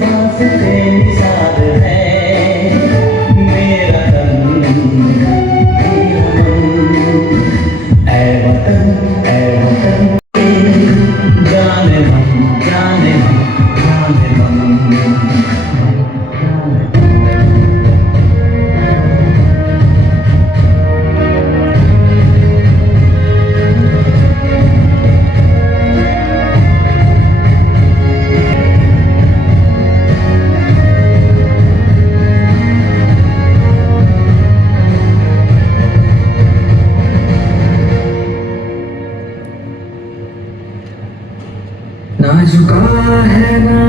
वास्ते निसार है मेरा तन मेरा मन। ऐ वतन जाने हम जाने हम जाने हम। ना झुका है ना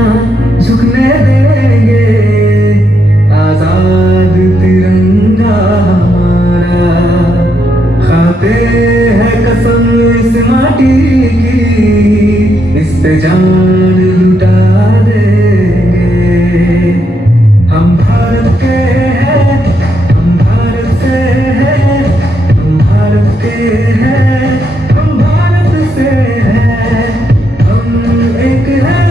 झुकने देंगे, आजाद तिरंगा हमारा। खाते हैं कसम इस माटी की, इस पे जान लुटा देंगे। हम भारत के हैं, हम भारत से हैं, हम भारत के हैं, हम भारत से हैं। हम एक है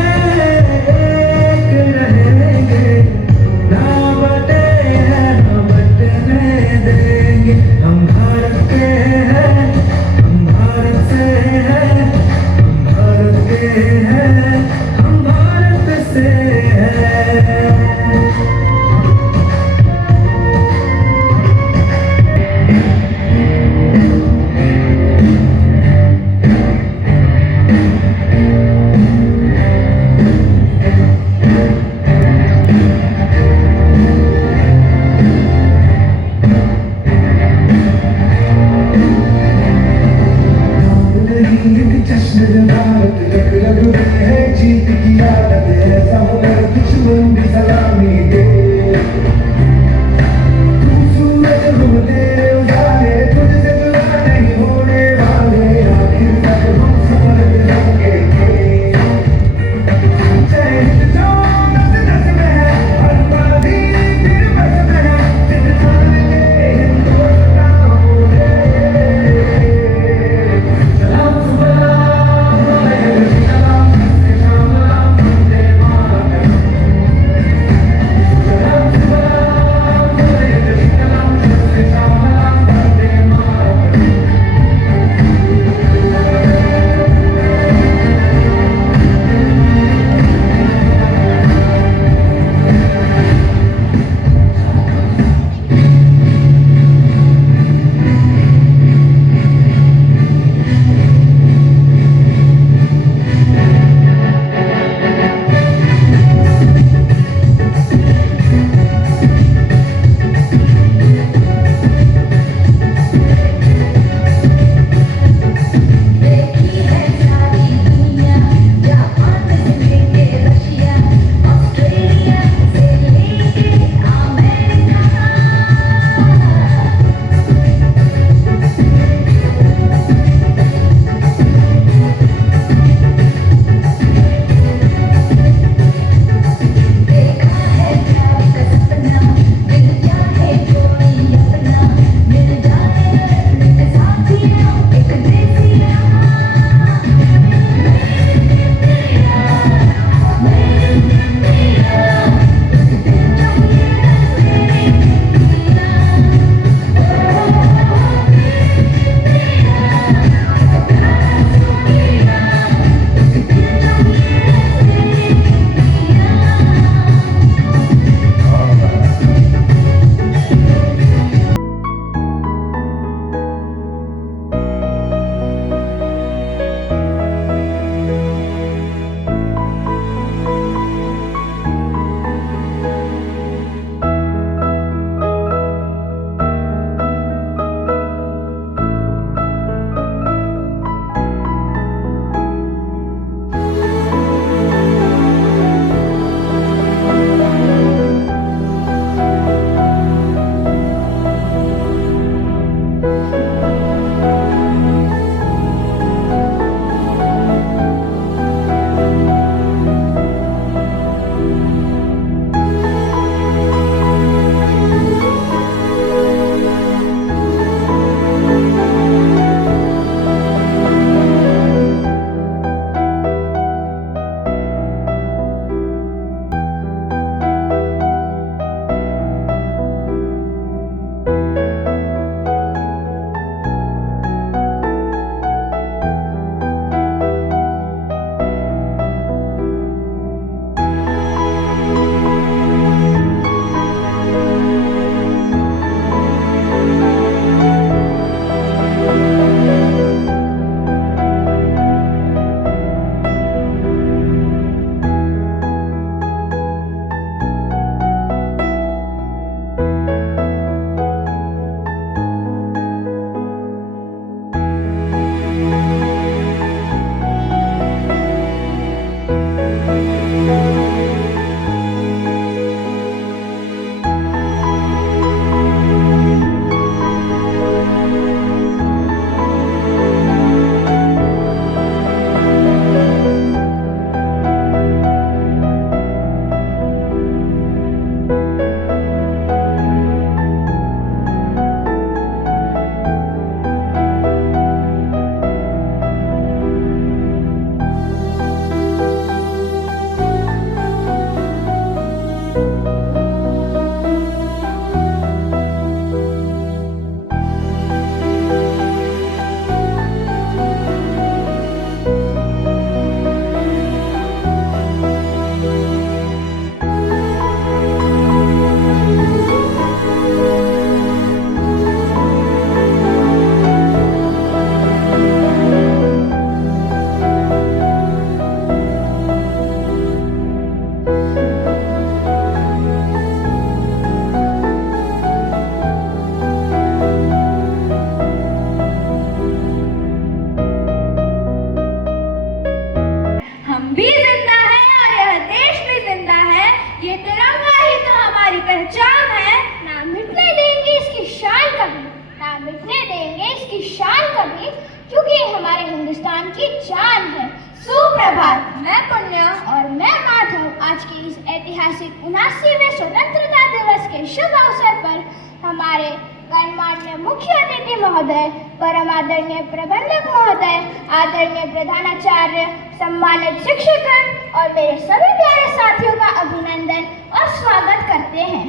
पहचान है, ना मिटने देंगे इसकी शान कभी, ना मिटने देंगे इसकी शान कभी, क्योंकि ये हमारे हिंदुस्तान की जान है। सुप्रभात। मैं पुण्य और मैं माधव आज के इस ऐतिहासिक 79वें स्वतंत्रता दिवस के शुभ अवसर पर हमारे गणमान्य मुख्य अतिथि महोदय, परम आदरणीय प्रबंधक महोदय, आदरणीय प्रधानाचार्य, सम्मानित शिक्षकगण और मेरे सभी प्यारे साथियों का अभिनंदन और स्वागत करते हैं।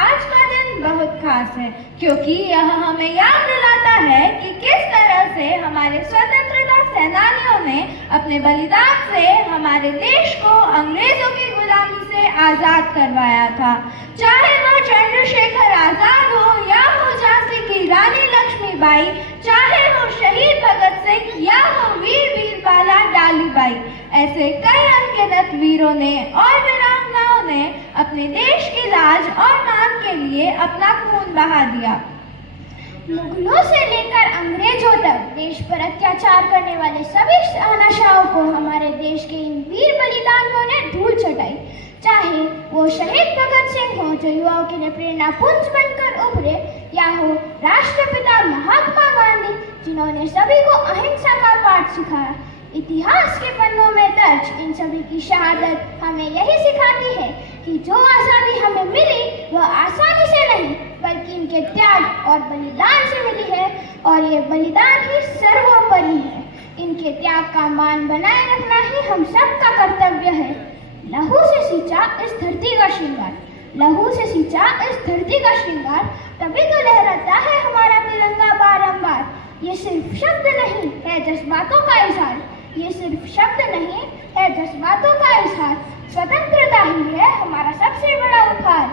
आज का दिन बहुत खास है क्योंकि यह हमें याद दिलाता है कि किस तरह से हमारे स्वतंत्रता सेनानियों ने अपने बलिदान से हमारे देश को अंग्रेजों की गुलामी से आजाद करवाया था। चाहे वह चंद्रशेखर आजाद हो या हो झांसी की रानी लक्ष्मीबाई, चाहे वो शहीद भगत सिंह या हो वीर वीरबाला डालीबाई, ऐसे कई अनगिनत वीरों ने और वीरांगनाओं ने अपने देश की लाज और मान के लिए अपना खून बहा दिया। मुगलों से लेकर अंग्रेजों तक देश पर अत्याचार करने वाले सभी शहनशाहों को हमारे देश के इन वीर बलिदानियों ने धूल चटाई। चाहे वो शहीद भगत सिंह हो जो युवाओं के लिए प्रेरणा पुंज बनकर उभरे, या हो राष्ट्रपिता महात्मा गांधी जिन्होंने सभी को अहिंसा का पाठ सिखाया। इतिहास के पन्नों में दर्ज इन सभी की शहादत हमें यही सिखाती है कि जो आज़ादी हमें मिली वह आसानी से नहीं बल्कि इनके त्याग और बलिदान से मिली है, और ये बलिदान ही सर्वोपरि है। इनके त्याग का मान बनाए रखना ही हम सबका कर्तव्य है। लहू से सींचा इस धरती का श्रृंगार, लहू से सींचा इस धरती का श्रृंगार, तभी तो लहराता है हमारा तिरंगा बारंबार। ये सिर्फ शब्द नहीं है जज्बातों का इजहार, ये सिर्फ शब्द नहीं है जज्बातों का इजहार। स्वतंत्रता ही है हमारा सबसे बड़ा उपहार।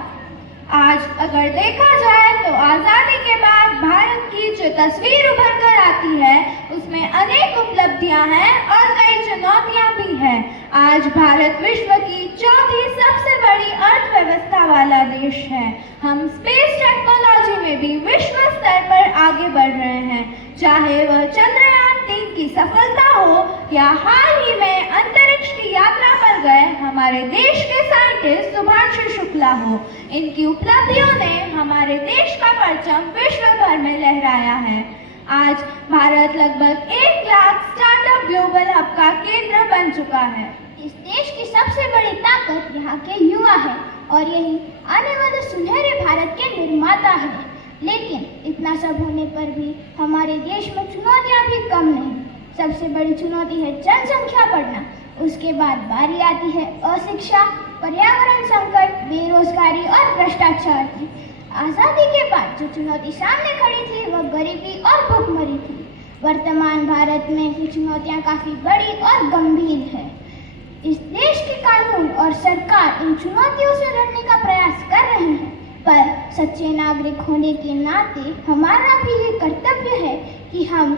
आज अगर देखा जाए तो आजादी के बाद भारत की जो तस्वीर उभर कर आती है उसमें अनेक उपलब्धियां हैं और कई चुनौतियां भी हैं। आज भारत विश्व की चौथी सबसे बड़ी अर्थव्यवस्था वाला देश है। हम स्पेस टेक्नोलॉजी में भी विश्व स्तर पर आगे बढ़ रहे हैं। चाहे वह चंद्रयान 3 की सफलता हो या हाल ही में अंतरिक्ष की यात्रा पर गए हमारे देश के साइंटिस्ट सुभांशु शुक्ला हो, इनकी उपलब्धियों ने हमारे देश का परचम विश्व भर में लहराया है। आज भारत लगभग 1 लाख स्टार्टअप ग्लोबल हब का केंद्र बन चुका है। इस देश की सबसे बड़ी ताकत यहाँ के युवा है और यही आने वाले सुनहरे भारत के निर्माता है। लेकिन इतना सब होने पर भी हमारे देश में चुनौतियाँ भी कम नहीं। सबसे बड़ी चुनौती है जनसंख्या बढ़ना, उसके बाद बारी आती है अशिक्षा, पर्यावरण संकट, बेरोजगारी और भ्रष्टाचार की। आज़ादी के बाद जो चुनौती सामने खड़ी थी वह गरीबी और भुखमरी थी। वर्तमान भारत में ये चुनौतियाँ काफ़ी बड़ी और गंभीर है। इस देश के कानून और सरकार इन चुनौतियों से लड़ने का प्रयास कर रहे हैं, पर सच्चे नागरिक होने के नाते हमारा भी ये कर्तव्य है कि हम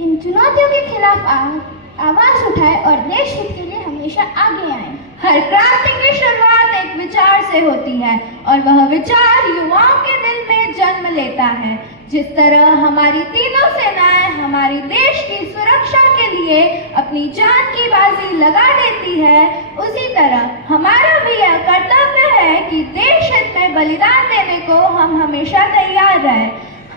इन चुनौतियों के खिलाफ आवाज़ उठाएं और देश हित के लिए हमेशा आगे आएं। हर क्रांति की शुरुआत एक विचार से होती है और वह विचार युवाओं के दिल में जन्म लेता है। जिस तरह हमारी तीनों सेनाएं हमारी देश की सुरक्षा के लिए अपनी जान की बाजी लगा देती है, उसी तरह हमारा भी यह कर्तव्य है कि देश हित में बलिदान देने को हम हमेशा तैयार रहें।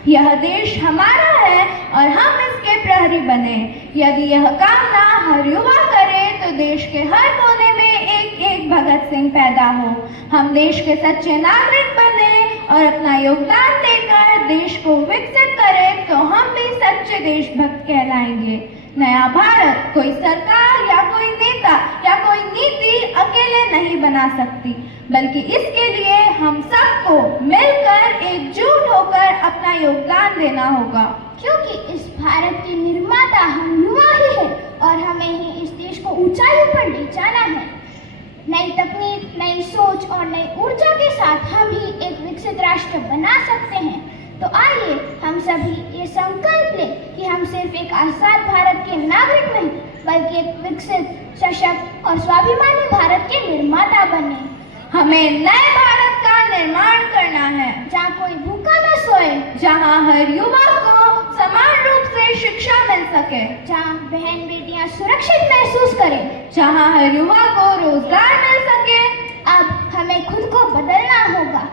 यह देश हमारा है और हम इसके प्रहरी बने। यदि यह कामना हर युवा करे तो देश के हर कोने में एक एक भगत सिंह पैदा हो। हम देश के सच्चे नागरिक बने और अपना योगदान देकर देश को विकसित करें तो हम भी सच्चे देशभक्त कहलाएंगे। नया भारत कोई सरकार या कोई नेता या कोई नीति अकेले नहीं बना सकती, बल्कि इसके लिए हम सबको मिलकर एकजुट होकर अपना योगदान देना होगा। क्योंकि इस भारत के निर्माता हम युवा ही हैं और हमें ही इस देश को ऊंचाइयों पर ले जाना है। नई तकनीक, नई सोच और नई ऊर्जा के साथ हम ही एक विकसित राष्ट्र बना सकते हैं। तो आइए हम सभी ये संकल्प लें कि हम सिर्फ एक आजाद भारत के नागरिक नहीं बल्कि एक विकसित, सशक्त और स्वाभिमानी भारत के निर्माता बने। हमें नए भारत का निर्माण करना है जहाँ कोई भूखा न सोए, जहाँ हर युवा को समान रूप से शिक्षा मिल सके, जहाँ बहन बेटियाँ सुरक्षित महसूस करें, जहाँ हर युवा को रोजगार मिल सके। अब हमें खुद को बदलना होगा।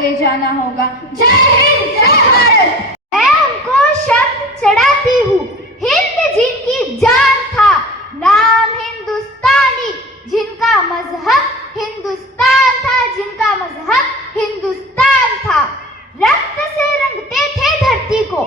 ले जाना होगा। जय हिंद, जय भारत। मैं उनको शब्द चढ़ाती हूँ, हिंद जिनकी जान था, नाम हिंदुस्तानी, जिनका मजहब हिंदुस्तान था, जिनका मजहब हिंदुस्तान था। रक्त से रंगते थे धरती को,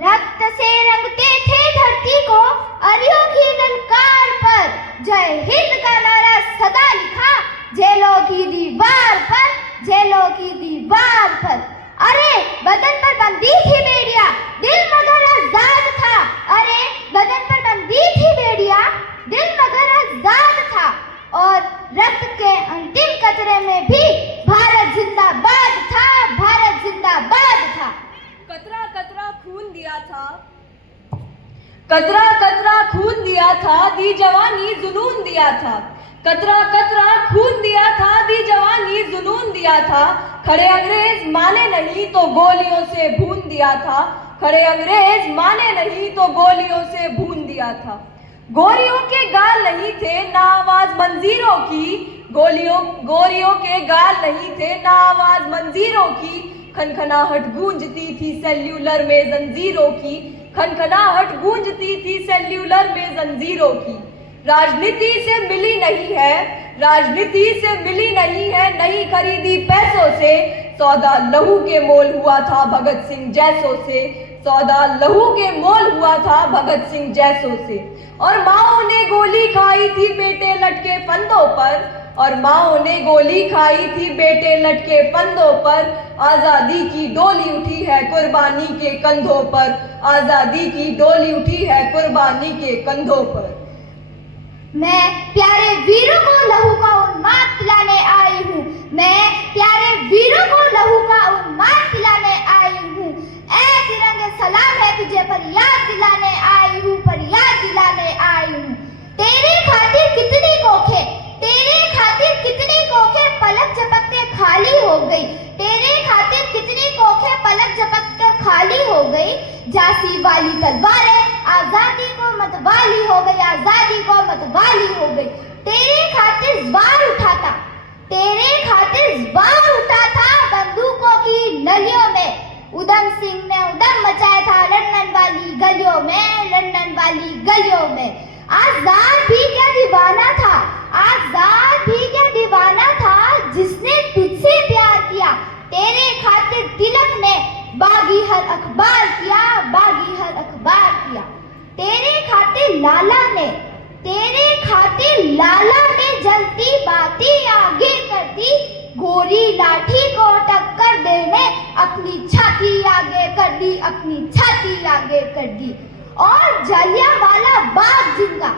रक्त से रंगते थे धरती को, अरियों की ललकार पर जय हिंद का नारा सदा लिखा, जेलों की दीवार पर, जेलों की दीवार पर। अरे बदन पर बंदी थी बेड़िया, दिल मगर आजाद था। अरे बदन पर बंदी थी बेड़िया, दिल मगर आजाद था। और रक्त के अंतिम कतरे में भी भारत जिंदाबाद था, भारत जिंदाबाद था। कतरा कतरा खून दिया था, कतरा कतरा खून दिया था, दी जवानी जुनून दिया था। कतरा कतरा खून दिया था, दी जवानी जुनून दिया था। खड़े अंग्रेज माने नहीं तो गोलियों से भून दिया था, खड़े अंग्रेज माने नहीं तो गोलियों से भून दिया था। गोरियों के गाल नहीं थे ना आवाज मंजीरों की, गोरियों के गाल नहीं थे ना आवाज मंजीरों की। खनखनाहट गूंजती थी सेल्यूलर में जंजीरों की, खनखनाहट गूंजती थी सेल्यूलर में जंजीरों की। राजनीति से मिली नहीं है, राजनीति से मिली नहीं है, नहीं खरीदी पैसों से। सौदा लहू के मोल हुआ था भगत सिंह जैसों से, सौदा लहू के मोल हुआ था भगत सिंह जैसों से। और माओ ने गोली खाई थी बेटे लटके फंदों पर, और माओ ने गोली खाई थी बेटे लटके फंदों पर। आजादी की डोली उठी है कुर्बानी के कंधों पर, आजादी की डोली उठी है कुर्बानी के कंधों पर। मैं प्यारे वीरों को लहू का उन्माद पिलाने आई हूँ, मैं प्यारे वीरों को लहू का उन्माद पिलाने आई हूँ। ऐ तिरंगे सलाम है तुझे, पर याद दिलाने आई हूँ, पर याद दिलाने आई हूँ। तेरे खातिर कितनी कोखे, तेरे खातिर कितनी कोखे पलक झपकते खाली हो गई, तेरे खातिर कितनी कोखे पलक झपकते खाली हो गई। झांसी वाली तलवारें आजादी को मतवाली हो गई, आजादी को मतवाली हो गई। तेरे खातिर ज्वार उठा था, तेरे खातिर ज्वार उठा था बंदूकों की नलियों में। उधम सिंह ने उधम मचाया था लंदन वाली गलियों में, लंदन वाली गलियों में। आजाद भी क्या दीवाना था, आजाद भी क्या दीवाना था, जिसने तुझसे प्यार किया। तेरे खातिर तिलक ने बागी हर अखबार किया, बागी हर अखबार किया। तेरे खातिर लाला ने, तेरे खातिर लाला ने जलती बाती आगे कर दी। गोरी लाठी को टक्कर देने अपनी छाती आगे कर दी, अपनी छाती आगे कर दी। और जलियांवाला बाग जिनका,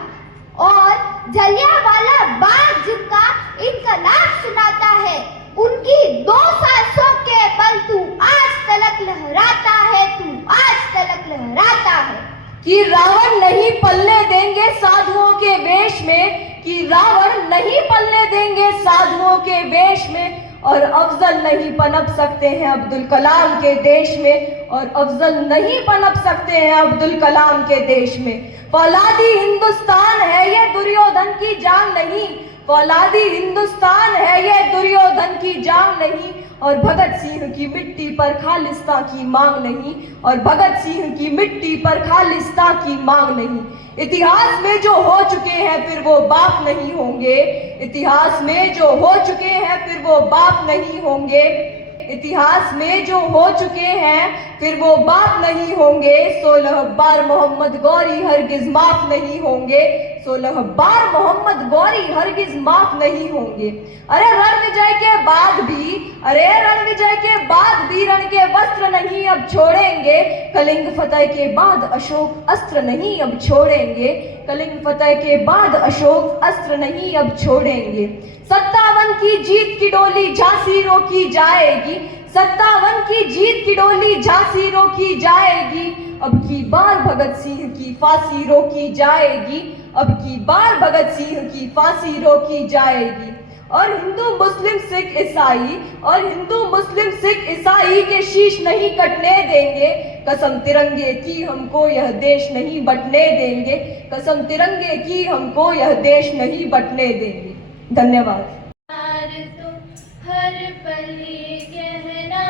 और जलियांवाला बाग जिनका इनकलाब सुनाता है, उनकी 2 सांसों के बल तू आज तलक लहराता है, तू आज तलक लहराता है। कि रावण नहीं पलने देंगे साधुओं के वेश में, कि रावण नहीं पलने देंगे साधुओं के वेश में। और अफजल नहीं पनप सकते हैं अब्दुल कलाम के देश में, और अफजल नहीं पनप सकते हैं अब्दुल कलाम के देश में। फौलादी हिंदुस्तान है ये दुर्योधन की जान नहीं, फौलादी हिंदुस्तान है ये दुर्योधन की जान नहीं। और भगत सिंह की मिट्टी पर खालिस्ता की मांग नहीं, और भगत सिंह की मिट्टी पर खालिस्ता की मांग नहीं। इतिहास में जो हो चुके हैं फिर वो बाप नहीं होंगे, इतिहास में जो हो चुके हैं फिर वो बाप नहीं होंगे, इतिहास में जो हो चुके हैं फिर वो बाप नहीं होंगे। 16 बार मोहम्मद गौरी हरगिज माफ नहीं होंगे, 16 बार मोहम्मद गौरी हरगिज माफ नहीं होंगे। अरे रण विजय के बाद भी, अरे रण विजय के बाद भी रण के वस्त्र नहीं अब छोड़ेंगे। कलिंग फतेह के बाद अशोक अस्त्र नहीं अब छोड़ेंगे, कलिंग फतेह के बाद अशोक अस्त्र नहीं अब छोड़ेंगे। 57 की जीत की डोली झांसी रोकी जाएगी, 57 की जीत की डोली झांसी रोकी जाएगी। अब की बार भगत सिंह की फांसी रोकी जाएगी, अब की बार भगत सिंह की फांसी रोकी जाएगी। और हिंदू मुस्लिम सिख ईसाई, और हिंदू मुस्लिम सिख ईसाई के शीश नहीं कटने देंगे। कसम तिरंगे की हमको यह देश नहीं बंटने देंगे, कसम तिरंगे की हमको यह देश नहीं बंटने देंगे। धन्यवाद। हर पल कहना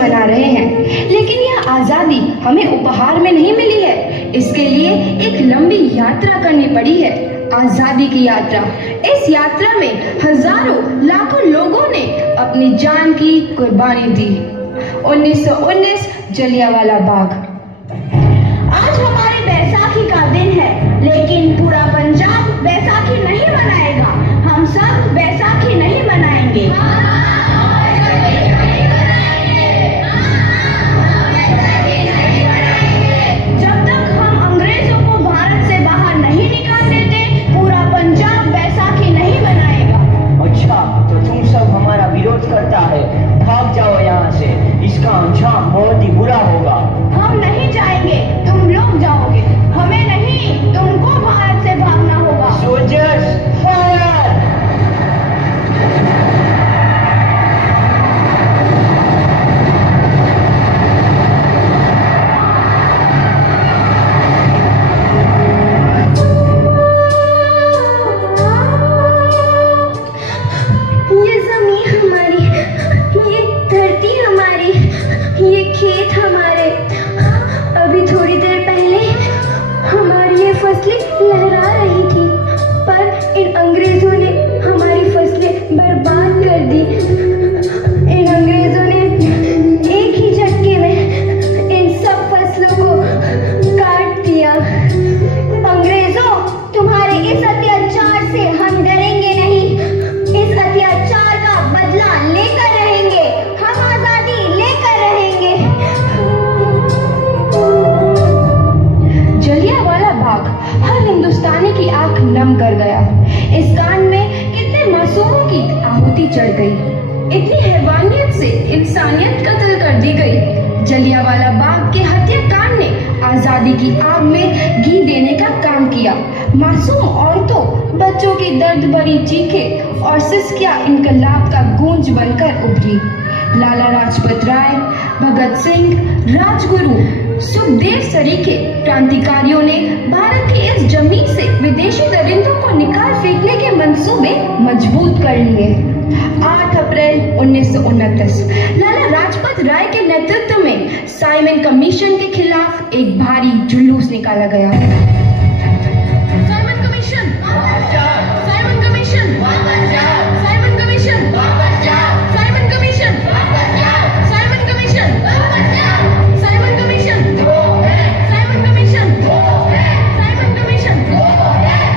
मना रहे हैं, लेकिन यह आज़ादी हमें उपहार में नहीं मिली है। इसके लिए एक लंबी यात्रा करनी पड़ी है, आज़ादी की यात्रा। इस यात्रा में हजारों लाखों लोगों ने अपनी जान की कुर्बानी दी। 1919 जलियांवाला बाग। आज हमारे बैसाखी का दिन है, लेकिन पूरा पंजाब बैसाखी नहीं मनाएगा। हम सब बैसाखी नहीं मनाएंगे। जब तक हम अंग्रेजों को भारत से बाहर नहीं निकाल देते, पूरा पंजाब बैसाखी नहीं मनाएगा। अच्छा, तो तुम सब हमारा विरोध करता है, भाग जाओ यहाँ से। इसका अंजाम बहुत ही बुरा होगा। हम नहीं जाएंगे, तुम लोग जाओगे। हमें नहीं, तुमको भारत से भागना होगा। Soldiers fire! ये जमीन हमारी, ये धरती हमारी, ये खेत हमारे। अभी थोड़ी देर पहले हमारी ये फसलें लहरा रही थी, पर इन अंग्रेजों ने हमारी फसलें बर्बाद कर दी। इन अंग्रेजों ने एक ही झटके में इन सब फसलों को काट दिया। अंग्रेजों, तुम्हारे इस अत्याचार से हम डरेंगे नहीं। इस अत्याचार का बदला लेकर रहेंगे। हम आजादी लेकर रहेंगे। जलियांवाला बाग हर हिंदुस्तानी की आंख नम कर गया। इस कांड में कितने मासूमों की आहुति चढ़ गई, इतनी हैवानियत से इंसानियत कत्ल कर दी गई। जलियांवाला बाग के हत्याकांड ने आजादी की आग में घी देने का काम किया। मासूम औरतों, बच्चों की दर्द भरी चीखें और सिसकियां इनकलाब का गूंज बनकर उभरी। लाला लाजपत राय, भगत सिंह, राजगुरु, सुखदेव सरीखे क्रांतिकारियों ने भारत की इस जमीन से विदेशी दरिंदों को निकाल फेंकने के मंसूबे मजबूत कर लिए। 8 अप्रैल 1929 लाला लाजपत राय के नेतृत्व में साइमन कमीशन के खिलाफ एक भारी जुलूस निकाला गया। Simon commission, Simon commission, Simon commission, Simon commission, Simon commission, Simon commission, Simon commission, Simon commission,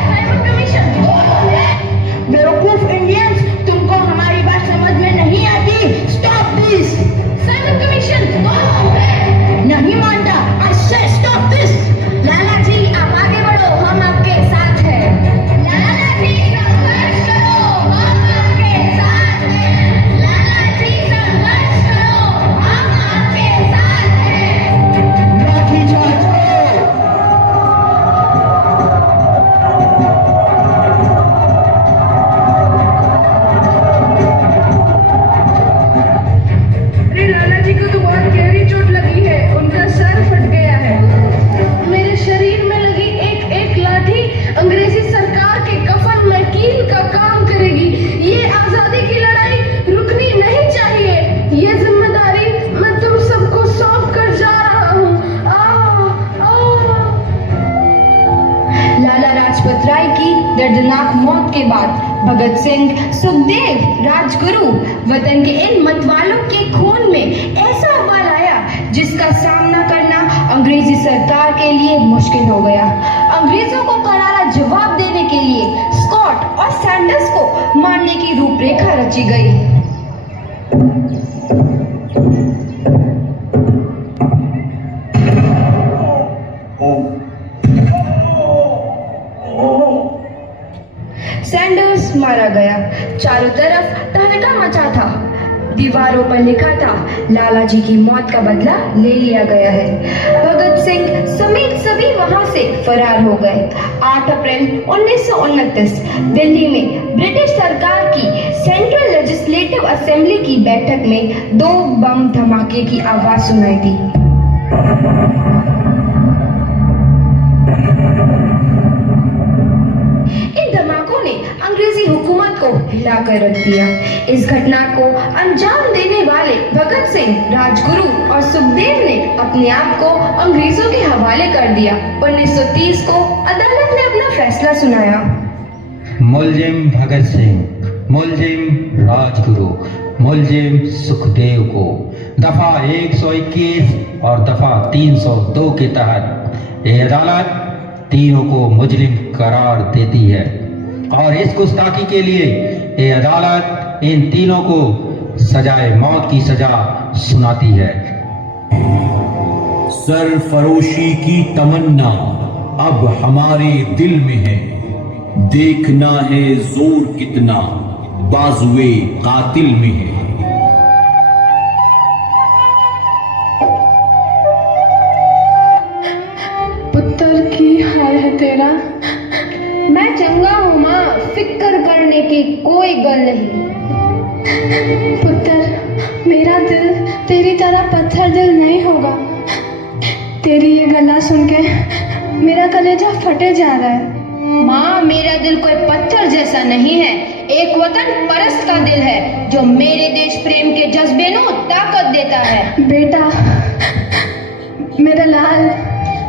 Simon commission. बेवकूफ इंडियंस, तुमको हमारी बात समझ में नहीं आती। Stop this. साइमन कमीशन नहीं मानता। आई से स्टॉप दिस। लाला जी, आप आगे बढ़ो, हम आपके साथ हैं। लाला जी, संघर्ष करो, हम आपके साथ हैं। लाला जी, संघर्ष करो, हम आपके साथ हैं। लाठीचार्ज करो! अरे लाला जी को तो बहुत गहरी चोट लगी है, उनका सर फट गया है। मेरे शरीर में लगी एक एक लाठी अंग्रेजी सरकार के कफन में कील का काम करेगी। ये आजादी की लड़ाई रुकनी नहीं चाहिए। ये जिम्मेदारी मैं तुम सबको सौंप कर जा रहा हूँ। लाला लाजपत राय की दर्दनाक मौत के बाद भगत सिंह, सुखदेव, राजगुरु वतन के इन मतवालों के खून में ऐसा उबाल आया जिसका सामना करना अंग्रेजी सरकार के लिए मुश्किल हो गया। अंग्रेजों को करारा जवाब देने के लिए स्कॉट और सैंडर्स को मारने की रूपरेखा रची गई। सैंडर्स मारा गया। चारों तरफ तहलका मचा था। दीवारों पर लिखा था, लाला जी की मौत का बदला ले लिया गया है। भगत सिंह समेत सभी वहां से फरार हो गए। 8 अप्रैल 1929 दिल्ली में ब्रिटिश सरकार की सेंट्रल लेजिस्लेटिव असेंबली की बैठक में 2 बम धमाके की आवाज सुनाई दी। इन धमाकों ने अंग्रेज अंग्रेजी हुकूमत को हिलाकर रख दिया। इस घटना को अंजाम देने वाले भगत सिंह, राजगुरु और सुखदेव ने अपने आप को अंग्रेजों के हवाले कर दिया। 1930 को अदालत ने अपना फैसला सुनाया। मुलजिम भगत सिंह, मुलजिम राजगुरु, मुलजिम सुखदेव को दफा 121 और दफा 302 के तहत यह अदालत तीनों को मुजरिम करार देती है और इस गुस्ताखी के लिए यह अदालत इन तीनों को सजाए मौत की सजा सुनाती है। सरफरोशी की तमन्ना अब हमारे दिल में है, देखना है जोर कितना बाजुए कातिल में है। पुत्र की हाल है तेरा। मैं चंगा हूँ माँ, फिक्र करने की कोई गल नहीं। पुत्र, मेरा दिल तेरी तरह पत्थर दिल नहीं होगा। तेरी ये गला सुन के मेरा कलेजा फटे जा रहा है। माँ, मेरा दिल कोई पत्थर जैसा नहीं है, एक वतन परस्त का दिल है जो मेरे देश प्रेम के जज्बे को ताकत देता है। बेटा, मेरा लाल।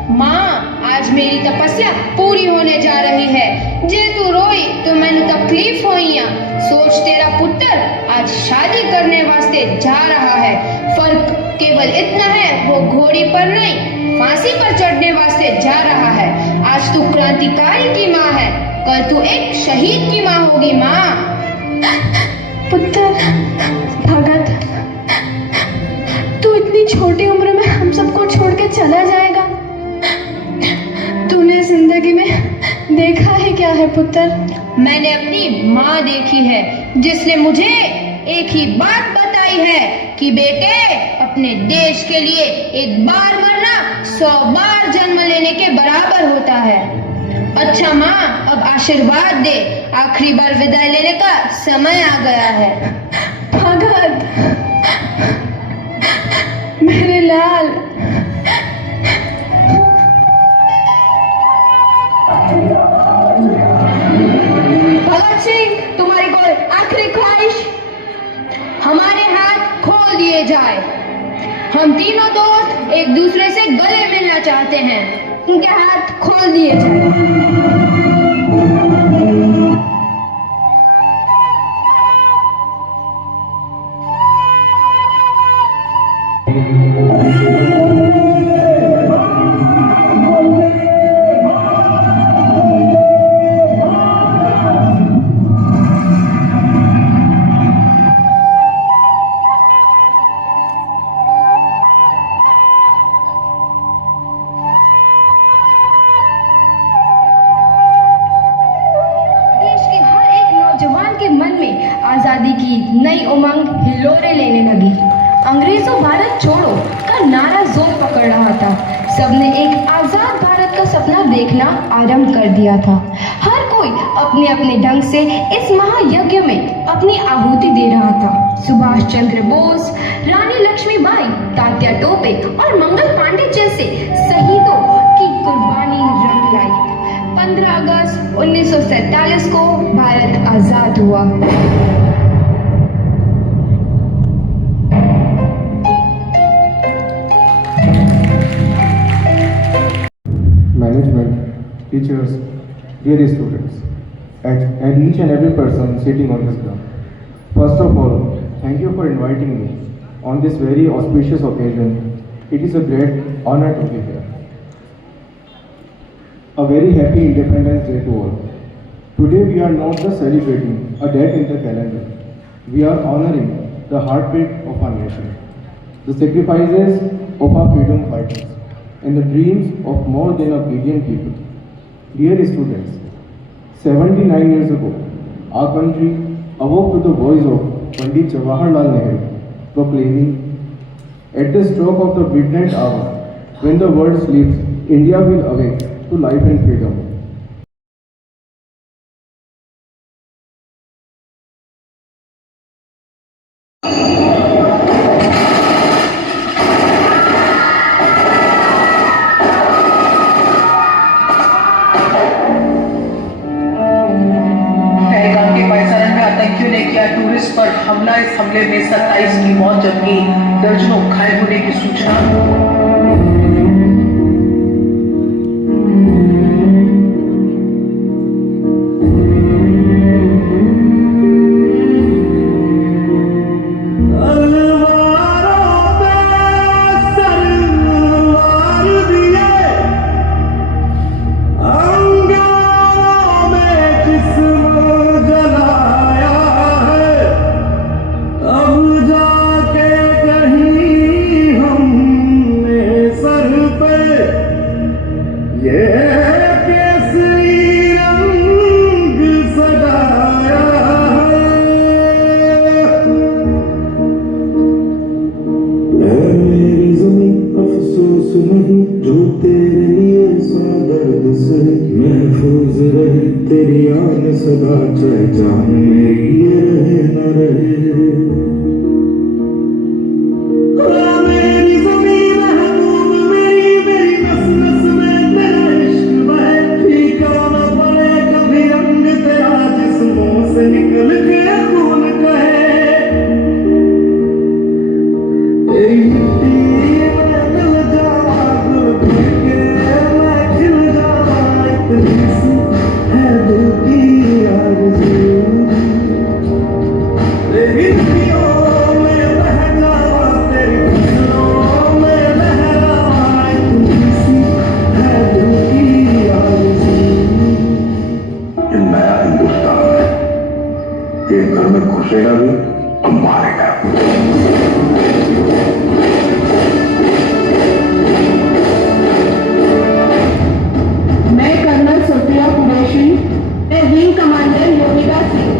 माँ, आज मेरी तपस्या पूरी होने जा रही है। जे तू रोई तो मैंने तकलीफ होइया। सोच, तेरा पुत्र आज शादी करने वास्ते जा रहा है। फर्क केवल इतना है, वो घोड़ी पर नहीं फांसी पर चढ़ने वास्ते जा रहा है। आज तू क्रांतिकारी की माँ है, कल तू एक शहीद की माँ होगी। माँ। पुत्र भगत, तू इतनी छोटी उम्र में हम सबको छोड़ के चला जाएगा। तूने जिंदगी में देखा है क्या है पुत्र? मैंने अपनी माँ देखी है, जिसने मुझे एक ही बात बताई है कि बेटे, अपने देश के लिए एक बार मरना 100 बार जन्म लेने के बराबर होता है। अच्छा माँ, अब आशीर्वाद दे, आखिरी बार विदाई लेने का समय आ गया है। भगत, मेरे लाल। भगत सिंह, तुम्हारी कोई आखिरी ख्वाहिश? हमारे हाथ खोल दिए जाए। हम तीनों दोस्त एक दूसरे से गले मिलना चाहते हैं। उनके हाथ खोल दिए जाए। आजादी की नई उमंग हिलोरे लेने लगी। अंग्रेजों भारत छोड़ो का नारा जोर पकड़ रहा था। सबने एक आजाद भारत का सपना देखना आरंभ कर दिया था। हर कोई अपने अपने ढंग से इस महायज्ञ में अपनी आहुति दे रहा था। सुभाष चंद्र बोस, रानी लक्ष्मीबाई, तात्या टोपे और मंगल पांडे जैसे शहीदों की कुर्बानी रंग लाई। 15 अगस्त 1947 को भारत आजाद हुआ। Management, teachers, dear students, and each and every person sitting on this ground. First of all, thank you for inviting me on this very auspicious occasion. It is a great honor to be here. A very happy Independence Day to all. Today we are not just celebrating a date in the calendar. We are honoring the heartbeat of our nation, the sacrifices of our freedom fighters, and the dreams of more than a billion people. Dear students, 79 years ago, our country awoke to the voice of Pandit Jawaharlal Nehru, proclaiming, "At the stroke of the midnight hour, when the world sleeps, India will awake to life and freedom." पैगाम के पैसरन में आतंकियों ने किया tourist पर हमला। इस हमले में 27 की मौत जबकि दर्जनों घायल होने की सूचना। सदा चाहे जान मेरी ये रहे न रहे। मेरी ज़मीन महबूब मेरी नस नस में तेरा इश्क बहे। फीका न पड़े कभी रंग तेरा जिस्मों से निकल के खून कहे। तेरी मिट्टी में दिल जावा गुल के मैं खिल जावा। इतनी सी है दिल की तेरी नदियों में बह जावा, तेरी फसलों में लहरावा। इतनी सी है दिल की आरज़ू। ये नया हिंदुस्तान है, ये घर में घुसेगा भी तो मारेगा। मैं कर्नल सोफिया कुरैशी, मैं विंग कमांडर योगिता सिंह।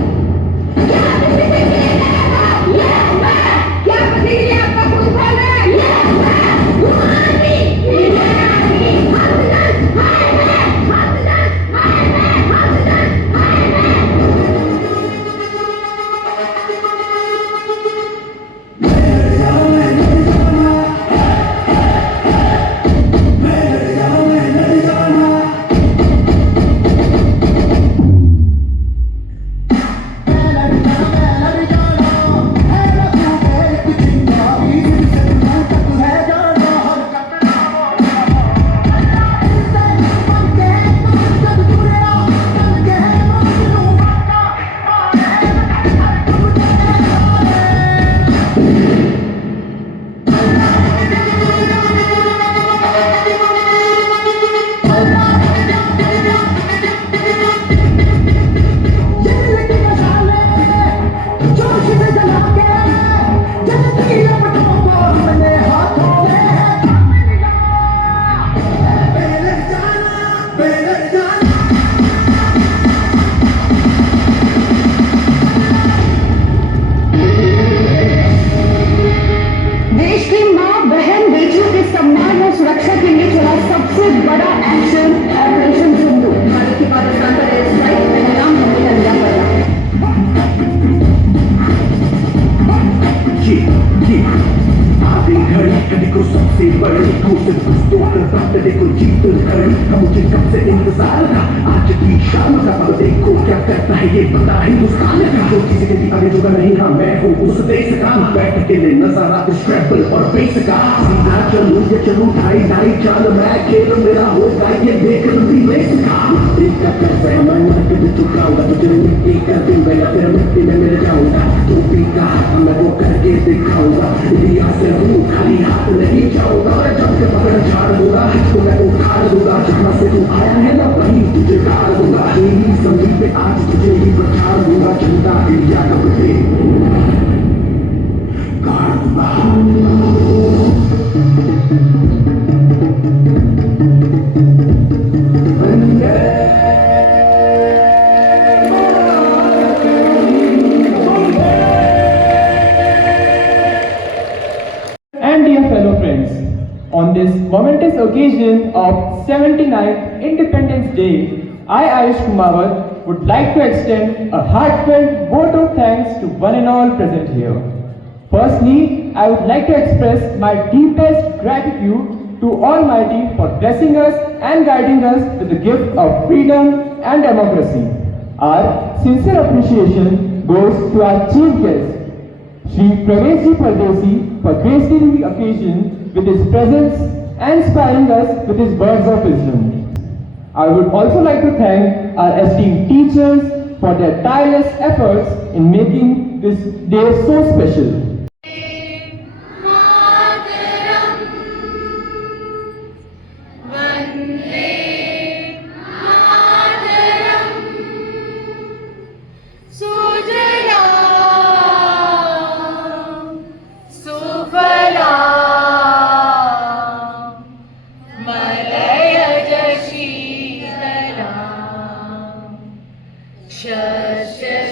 देखो जीत खड़ी का मुझे कब से इंतजार था। आज की शाम का अब देखो क्या करता है ये पता हिंदुस्तान का। जो किसी के भी आगे जुगा नहीं, हाँ मैं हूँ उस देश का। बैठ के ले नजारा स्ट्रेपल और बेस का। सीधा चलूं ये चलूं ढाई ढाई चाल मैं खेल मेरा होगा ये देख लूंगी रेस का। देखा कैसे मैं मार्केट चुकाऊंगा तुझे मिट्टी कर दूंगा या फिर मिट्टी में मिल जाऊंगा। तू भी कहा मैं वो करके दिखाऊंगा। इंडिया से हूँ खाली हाथ नहीं जाऊंगा। जब से पकड़ झाड़ दूंगा तो मैं उखाड़ दूंगा। जहाँ से तू आया है ना वहीं तुझे गाड़ दूंगा। यही संगीत पे आज तुझे ही प्रचार दूंगा। जनता इंडिया का बटे गाड़ दूंगा। And dear fellow friends, on this momentous occasion of 79th Independence Day, I, Ayush Kumawat, would like to extend a heartfelt vote of thanks to one and all present here. Firstly, I would like to express my deepest gratitude to Almighty for blessing us and guiding us with the gift of freedom and democracy. Our sincere appreciation goes to our chief guest, Shri Pravesh Ji Pardesi, for gracing the occasion with his presence and inspiring us with his words of wisdom. I would also like to thank our esteemed teachers for their tireless efforts in making this day so special. शस्य